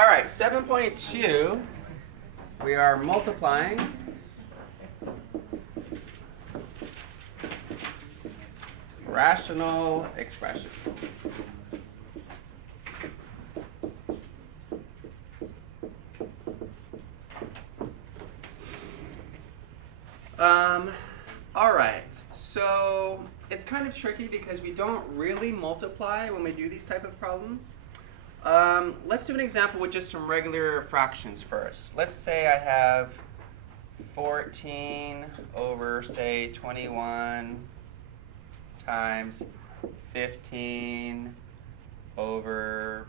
All right, 7.2, we are multiplying rational expressions. All right, so it's kind of tricky because we don't really multiply when we do these type of problems. Let's do an example with just some regular fractions first. Let's say I have 14 over, say, 21 times 15 over,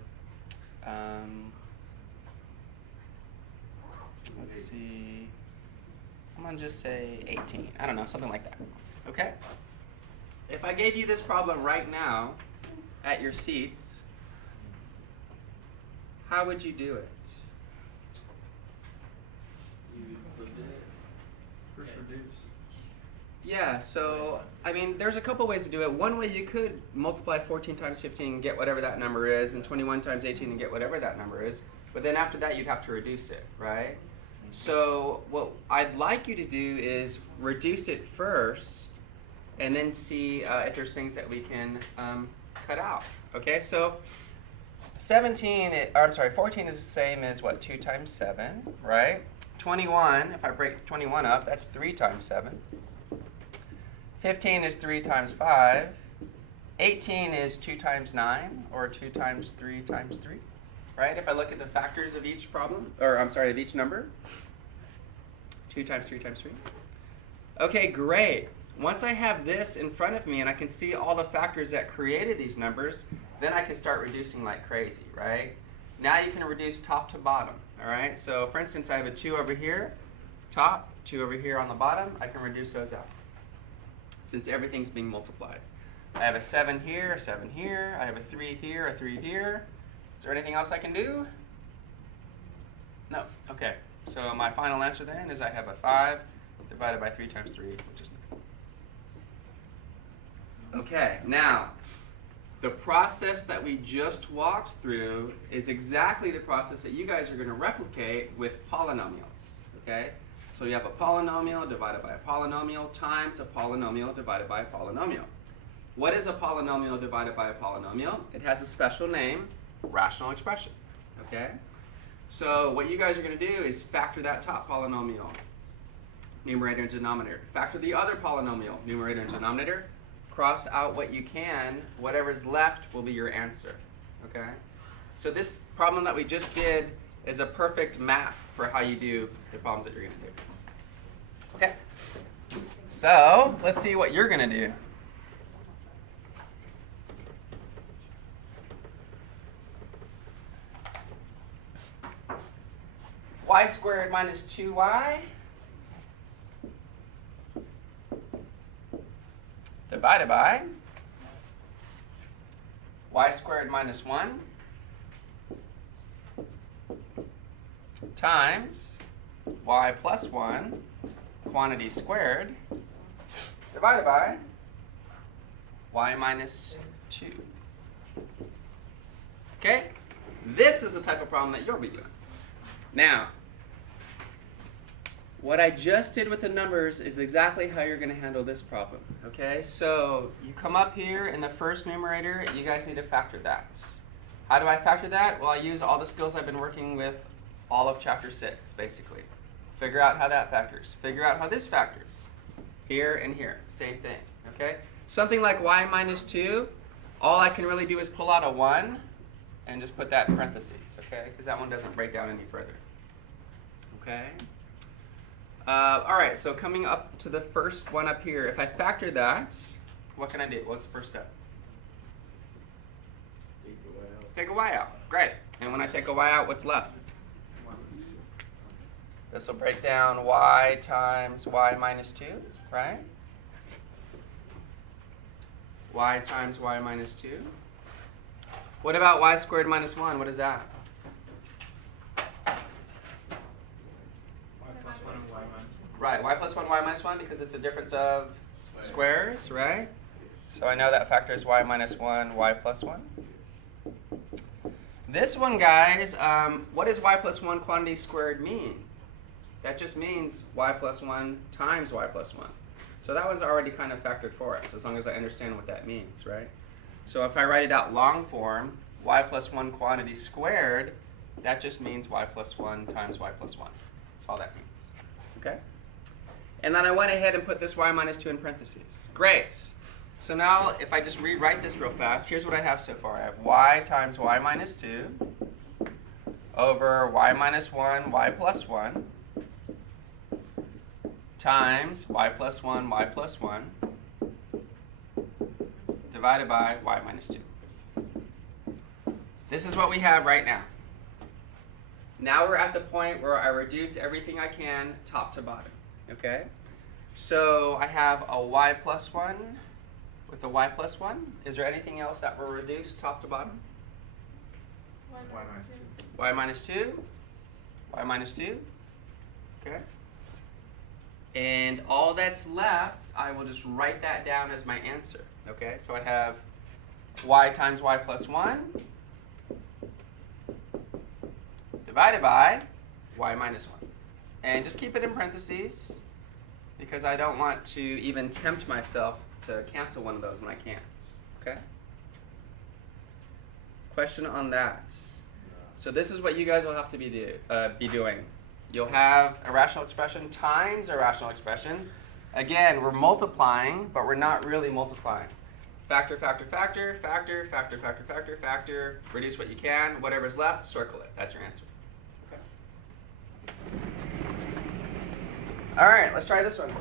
let's see, I'm going to just say 18. I don't know, something like that. Okay? If I gave you this problem right now at your seats, how would you do it? You would first reduce. Yeah, so, I mean, there's a couple ways to do it. One way you could multiply 14 times 15 and get whatever that number is, and 21 times 18 and get whatever that number is. But then after that, you'd have to reduce it, right? So what I'd like you to do is reduce it first, and then see if there's things that we can cut out. Okay, so 14 is the same as what, 2 times 7, right? 21, if I break 21 up, that's 3 times 7. 15 is 3 times 5. 18 is 2 times 9, or 2 times 3 times 3. Right? If I look at the factors of each problem, or I'm sorry, of each number, 2 times 3 times 3. Okay, great. Once I have this in front of me and I can see all the factors that created these numbers, then I can start reducing like crazy, right? Now you can reduce top to bottom, all right? So for instance, I have a 2 over here, top, 2 over here on the bottom. I can reduce those out since everything's being multiplied. I have a 7 here, a 7 here. I have a 3 here, a 3 here. Is there anything else I can do? No. Okay. So my final answer then is I have a 5 divided by 3 times 3, which is 9. Okay. Now, the process that we just walked through is exactly the process that you guys are going to replicate with polynomials. Okay? So you have a polynomial divided by a polynomial times a polynomial divided by a polynomial. What is a polynomial divided by a polynomial? It has a special name. Rational expression. Okay? So what you guys are going to do is factor that top polynomial, numerator and denominator. Factor the other polynomial, numerator and denominator. Cross out what you can. Whatever's left will be your answer. Okay? So this problem that we just did is a perfect map for how you do the problems that you're going to do. Okay? So let's see what you're going to do. Y squared minus 2y divided by y squared minus 1 times y plus 1 quantity squared divided by y minus 2. Okay? This is the type of problem that you'll be doing. Now, what I just did with the numbers is exactly how you're going to handle this problem. Okay, so you come up here in the first numerator, you guys need to factor that. How do I factor that? Well, I use all the skills I've been working with all of chapter 6, basically. Figure out how that factors. Figure out how this factors. Here and here, same thing. Okay, something like y minus 2, all I can really do is pull out a 1 and just put that in parentheses. Okay, because that one doesn't break down any further. Okay. All right, so coming up to the first one up here, if I factor that, what can I do? What's the first step? Take a y out. Great. And when I take a y out, what's left? This will break down y times y minus 2, right? Y times y minus 2. What about y squared minus 1? What is that? Right, y plus 1, y minus 1, because it's a difference of squares, right? So I know that factor is y minus 1, y plus 1. This one, guys, what does y plus 1 quantity squared mean? That just means y plus 1 times y plus 1. So that one's already kind of factored for us, as long as I understand what that means, right? So if I write it out long form, y plus 1 quantity squared, that just means y plus 1 times y plus 1. That's all that means. Okay? And then I went ahead and put this y minus 2 in parentheses. Great. So now if I just rewrite this real fast, here's what I have so far. I have y times y minus 2 over y minus 1, y plus 1 times y plus 1, y plus 1 divided by y minus 2. This is what we have right now. Now we're at the point where I reduce everything I can top to bottom. Okay? So I have a y plus 1 with a y plus 1. Is there anything else that will reduce top to bottom? Y minus 2. Y minus 2. Okay? And all that's left, I will just write that down as my answer. Okay? So I have y times y plus 1 divided by y minus 1. And just keep it in parentheses because I don't want to even tempt myself to cancel one of those when I can't. Okay? Question on that. So this is what you guys will have to be doing. You'll have a rational expression times a rational expression. Again, we're multiplying, but we're not really multiplying. Factor, factor, factor, factor, factor, factor, factor, factor. Reduce what you can. Whatever's left, circle it. That's your answer. Okay. All right, let's try this one.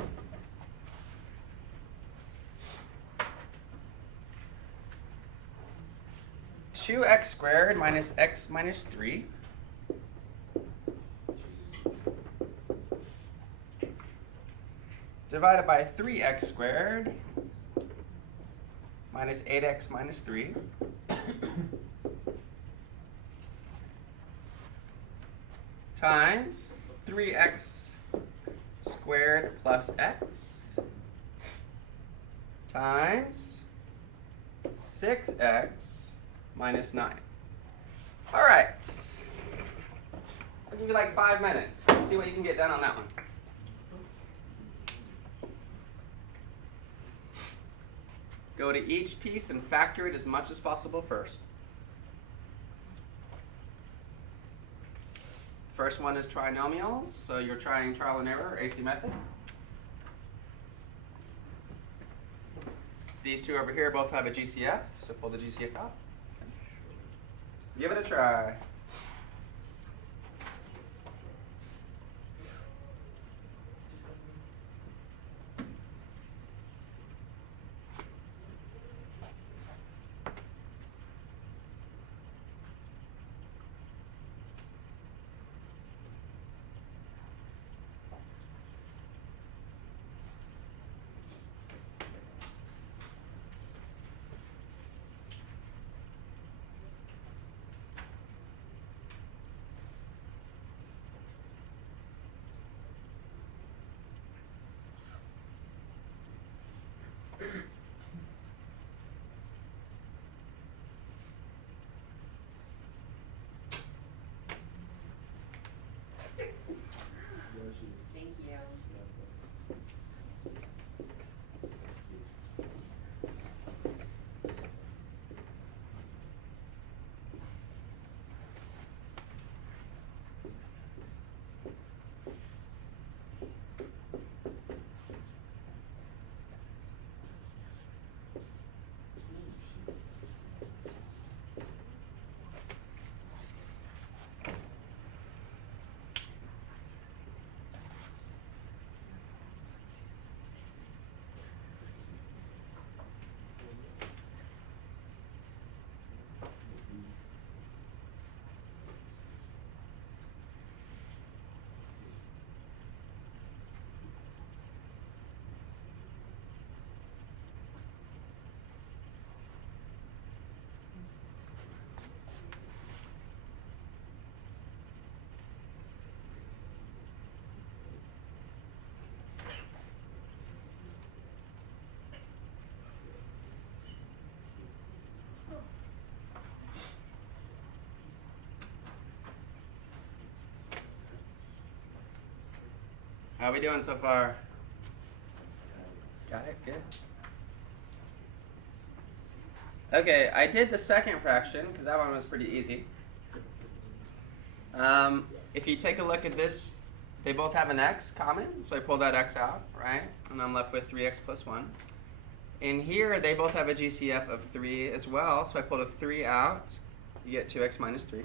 Two x squared minus x minus 3 divided by 3x squared minus 8x minus 3 times 3x squared plus x times 6x minus 9. All right. I'll give you like 5 minutes. Let's see what you can get done on that one. Go to each piece and factor it as much as possible first. First one is trinomials, so you're trying trial and error, AC method. These two over here both have a GCF, so pull the GCF out. Give it a try. How are we doing so far? Got it? Good. Okay, I did the second fraction because that one was pretty easy. If you take a look at this, they both have an x common, so I pull that x out, right? And I'm left with 3x plus 1. In here, they both have a GCF of 3 as well, so I pulled a 3 out. You get 2x minus 3.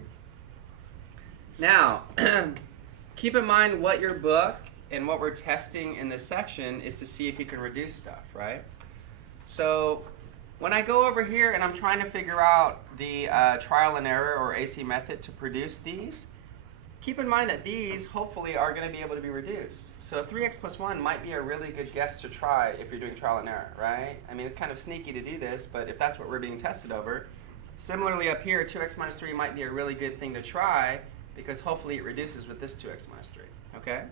Now, keep in mind what your book and what we're testing in this section is to see if you can reduce stuff, right? So when I go over here and I'm trying to figure out the trial and error or AC method to produce these, keep in mind that these hopefully are going to be able to be reduced. So 3x plus 1 might be a really good guess to try if you're doing trial and error, right? I mean, it's kind of sneaky to do this, but if that's what we're being tested over. Similarly up here, 2x minus 3 might be a really good thing to try because hopefully it reduces with this 2x minus 3, okay?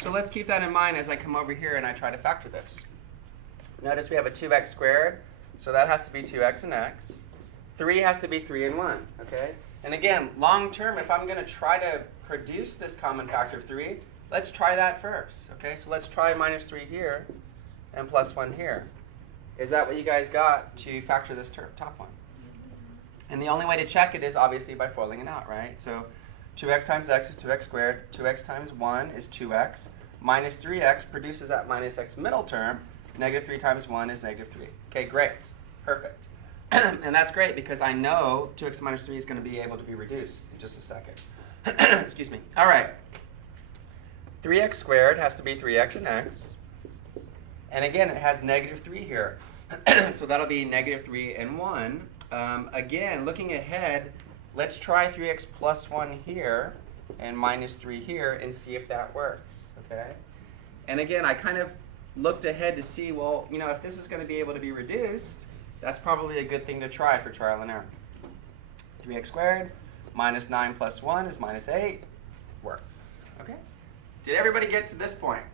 So let's keep that in mind as I come over here and I try to factor this. Notice we have a 2x squared, so that has to be 2x and x. 3 has to be 3 and 1, okay? And again, long term, if I'm going to try to produce this common factor of 3, let's try that first, okay? So let's try minus 3 here and plus 1 here. Is that what you guys got to factor this top one? And the only way to check it is obviously by FOILing it out, right? So 2x times x is 2x squared. 2x times 1 is 2x. Minus 3x produces that minus x middle term. Negative 3 times 1 is negative 3. Okay, great. Perfect. And that's great because I know 2x minus 3 is going to be able to be reduced in just a second. Excuse me. All right. 3x squared has to be 3x and x. And again, it has negative 3 here. So that'll be negative 3 and 1. Again, looking ahead, let's try 3x plus 1 here and minus 3 here and see if that works, okay? And again, I kind of looked ahead to see, well, you know, if this is going to be able to be reduced, that's probably a good thing to try for trial and error. 3x squared minus 9 plus 1 is minus 8. Works, okay? Did everybody get to this point?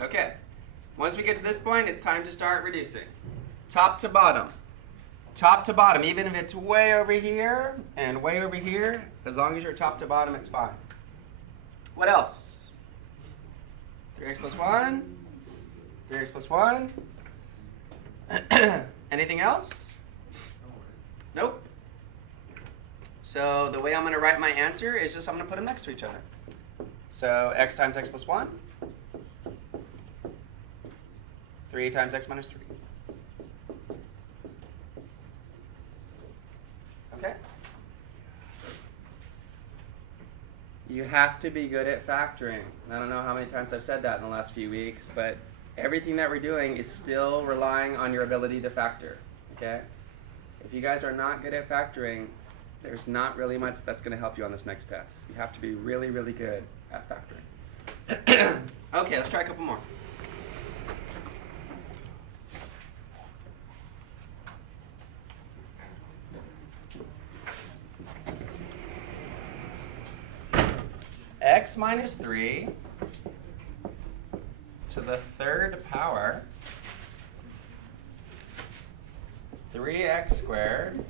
Okay. Once we get to this point, it's time to start reducing. Top to bottom. Top to bottom, even if it's way over here and way over here, as long as you're top to bottom, it's fine. What else? 3x plus 1. 3x plus 1. Anything else? Nope. So the way I'm going to write my answer is just I'm going to put them next to each other. So x times x plus 1. 3 times x minus 3. Okay? You have to be good at factoring. I don't know how many times I've said that in the last few weeks, but everything that we're doing is still relying on your ability to factor. Okay? If you guys are not good at factoring, there's not really much that's going to help you on this next test. You have to be really, really good at factoring. Okay, let's try a couple more. X minus 3 to the third power 3x squared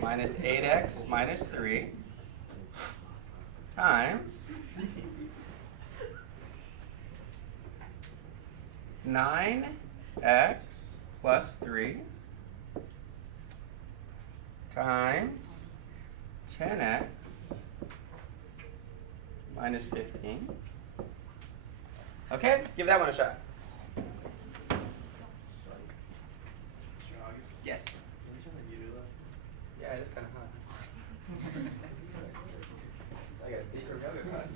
minus 8x minus 3 times 9x plus 3 times 10x minus 15. Okay, give that one a shot. Yes. Yeah, it is kind of hot. I got a deeper yoga class.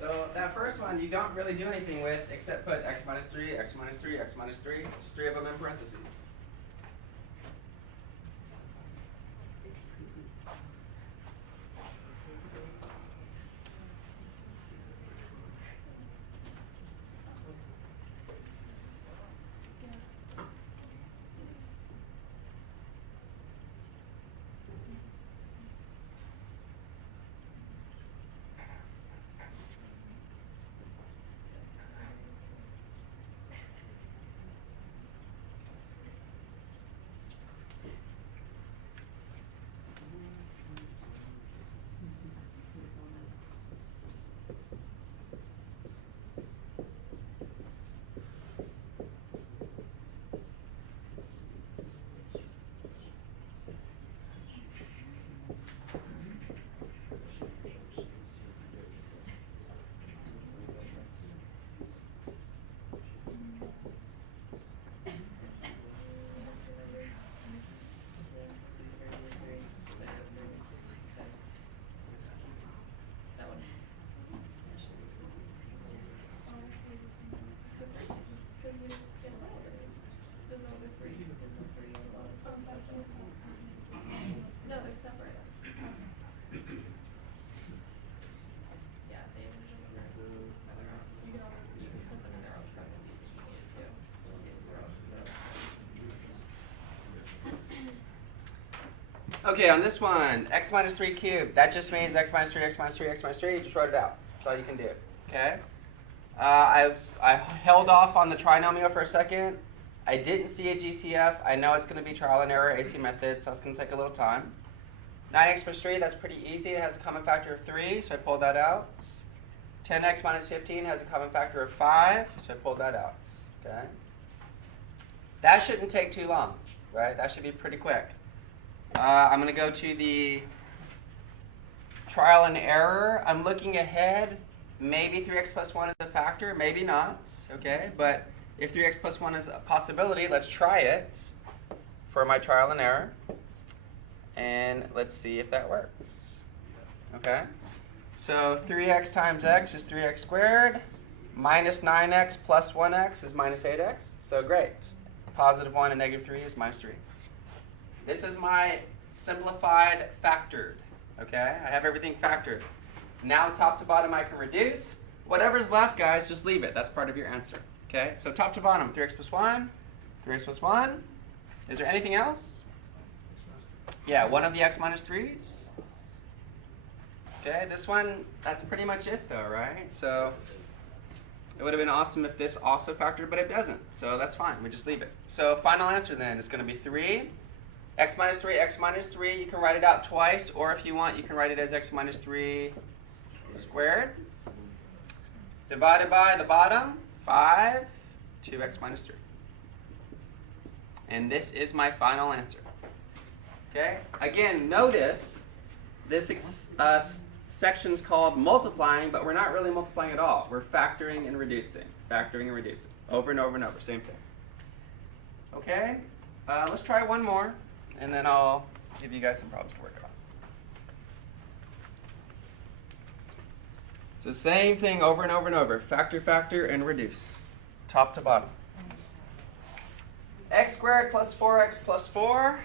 So that first one you don't really do anything with except put x minus 3, x minus 3, x minus 3, just 3 of them in parentheses. Okay, on this one, x minus 3 cubed. That just means x minus 3, x minus 3, x minus 3. You just wrote it out. That's all you can do. Okay? I held off on the trinomial for a second. I didn't see a GCF. I know it's going to be trial and error, AC method, so it's going to take a little time. 9x plus 3, that's pretty easy. It has a common factor of 3, so I pulled that out. 10x minus 15 has a common factor of 5, so I pulled that out. Okay? That shouldn't take too long, right? That should be pretty quick. I'm going to go to the trial and error. I'm looking ahead. Maybe 3x plus 1 is a factor, maybe not. Okay? But if 3x plus 1 is a possibility, let's try it for my trial and error. And let's see if that works. Okay? So 3x times x is 3x squared. Minus 9x plus 1x is minus 8x. So great. Positive 1 and negative 3 is minus 3. This is my simplified factored. Okay? I have everything factored. Now top to bottom I can reduce. Whatever's left, guys, just leave it. That's part of your answer. Okay? So top to bottom, 3x plus 1, 3x plus 1. Is there anything else? Yeah, one of the x minus 3s. Okay, this one, that's pretty much it though, right? So it would have been awesome if this also factored, but it doesn't. So that's fine, we just leave it. So final answer then is going to be 3. X minus 3, x minus 3. You can write it out twice, or if you want, you can write it as x minus 3 squared. Divided by the bottom, 5, 2x minus 3. And this is my final answer. Okay? Again, notice this section's called multiplying, but we're not really multiplying at all. We're factoring and reducing. Factoring and reducing. Over and over and over. Same thing. Okay? Let's try one more, and then I'll give you guys some problems to work on. It's the same thing over and over and over. Factor, factor, and reduce. Top to bottom. X squared plus 4x plus 4.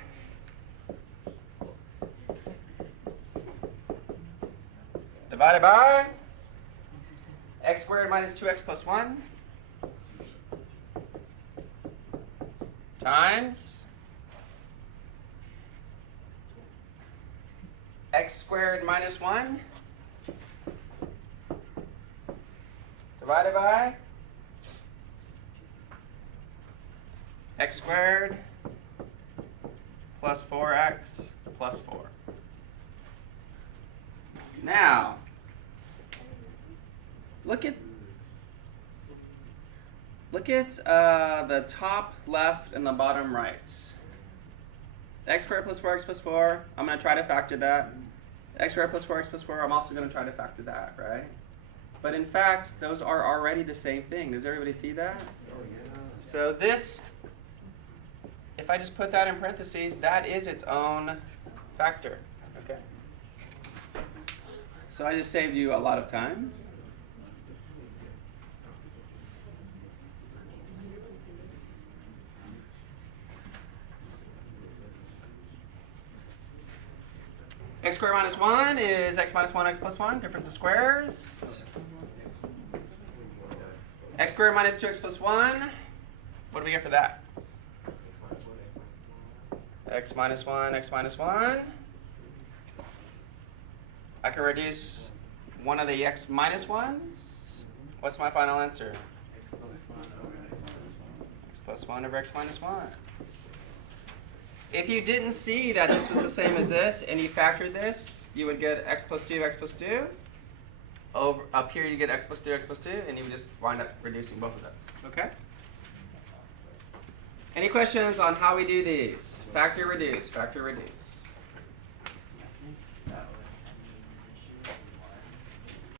Divided by x squared minus 2x plus 1 times x squared minus 1 divided by x squared plus 4x plus 4. Now, look at the top left and the bottom right. X squared plus 4x plus 4, I'm going to try to factor that. X squared plus 4x plus 4, I'm also going to try to factor that, right? But in fact, those are already the same thing. Does everybody see that? So this, if I just put that in parentheses, that is its own factor. Okay. So I just saved you a lot of time. X squared minus 1 is x minus 1, x plus 1, difference of squares. X squared minus 2x plus 1, what do we get for that? X minus 1, x minus 1. I can reduce one of the x minus 1s. What's my final answer? X plus 1 over x minus 1. If you didn't see that this was the same as this, and you factored this, you would get x plus 2, x plus 2. Over, up here you get x plus 2, x plus 2, and you would just wind up reducing both of those. Okay? Any questions on how we do these? Factor, reduce, factor, reduce.